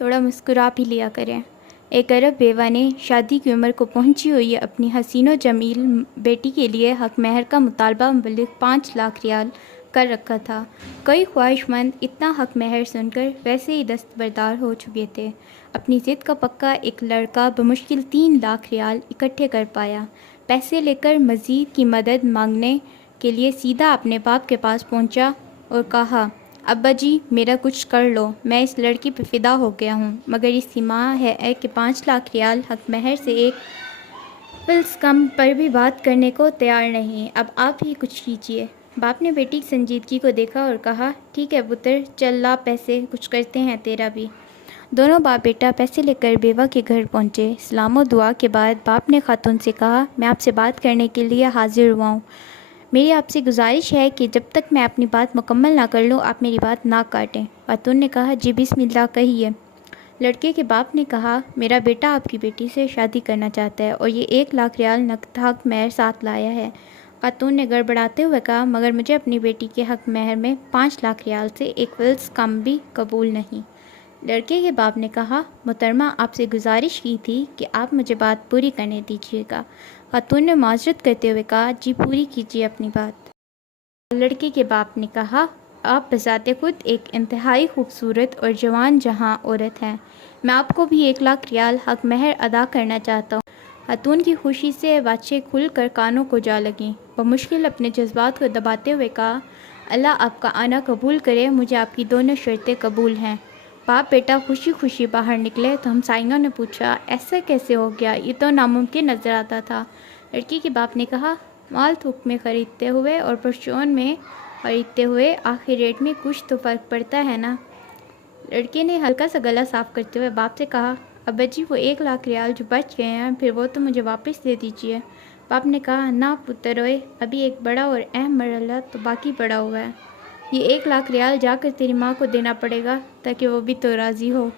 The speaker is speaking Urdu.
تھوڑا مسکرا بھی لیا کریں۔ ایک عرب بیوہ نے شادی کی عمر کو پہنچی ہوئی اپنی حسین و جمیل بیٹی کے لیے حق مہر کا مطالبہ مبلغ 5 لاکھ ریال کر رکھا تھا۔ کئی خواہش مند اتنا حق مہر سن کر ویسے ہی دستبردار ہو چکے تھے۔ اپنی ضد کا پکا ایک لڑکا بمشکل 3 لاکھ ریال اکٹھے کر پایا۔ پیسے لے کر مزید کی مدد مانگنے کے لیے سیدھا اپنے باپ کے پاس پہنچا اور کہا، ابا جی میرا کچھ کر لو، میں اس لڑکی پہ فدا ہو گیا ہوں، مگر اس کی ماں ہے کہ 5 لاکھ ریال حق مہر سے ایک فلس کم پر بھی بات کرنے کو تیار نہیں، اب آپ ہی کچھ کیجیے۔ باپ نے بیٹی کی سنجیدگی کو دیکھا اور کہا، ٹھیک ہے پتر، چل لا پیسے، کچھ کرتے ہیں تیرا بھی۔ دونوں باپ بیٹا پیسے لے کر بیوہ کے گھر پہنچے۔ سلام و دعا کے بعد باپ نے خاتون سے کہا، میں آپ سے بات کرنے کے لیے حاضر ہوا ہوں۔ میری آپ سے گزارش ہے کہ جب تک میں اپنی بات مکمل نہ کر لوں آپ میری بات نہ کاٹیں۔ خاتون نے کہا، جی بسم اللہ کہیے۔ لڑکے کے باپ نے کہا، میرا بیٹا آپ کی بیٹی سے شادی کرنا چاہتا ہے اور یہ 1 لاکھ ریال نقد حق مہر ساتھ لایا ہے۔ خاتون نے گڑبڑاتے ہوئے کہا، مگر مجھے اپنی بیٹی کے حق مہر میں 5 لاکھ ریال سے ایک فلس کم بھی قبول نہیں۔ لڑکے کے باپ نے کہا، محترمہ آپ سے گزارش کی تھی کہ آپ مجھے بات پوری کرنے دیجیے گا۔ خاتون نے معذرت کرتے ہوئے کہا، جی پوری کیجیے اپنی بات۔ لڑکے کے باپ نے کہا، آپ بذات خود ایک انتہائی خوبصورت اور جوان جہاں عورت ہیں، میں آپ کو بھی 1 لاکھ ریال حق مہر ادا کرنا چاہتا ہوں۔ خاتون کی خوشی سے باتیں کھل کر کانوں کو جا لگیں۔ بمشکل اپنے جذبات کو دباتے ہوئے کہا، اللہ آپ کا آنا قبول کرے، مجھے آپ کی دونوں شرطیں قبول ہیں۔ باپ بیٹا خوشی خوشی باہر نکلے تو ہمسائیوں نے پوچھا، ایسا کیسے ہو گیا، یہ تو ناممکن نظر آتا تھا۔ لڑکی کے باپ نے کہا، مال تھوک میں خریدتے ہوئے اور پرچون میں خریدتے ہوئے آخر ریٹ میں کچھ تو فرق پڑتا ہے نا۔ لڑکے نے ہلکا سا گلا صاف کرتے ہوئے باپ سے کہا، ابا جی وہ 1 لاکھ ریال جو بچ گئے ہیں پھر وہ تو مجھے واپس دے دیجیے۔ باپ نے کہا، نہ پتر اوئے، ابھی ایک بڑا اور اہم مرحلہ تو باقی پڑا ہوا ہے۔ یہ 1 لاکھ ریال جا کر تیری ماں کو دینا پڑے گا تاکہ وہ بھی تو راضی ہو۔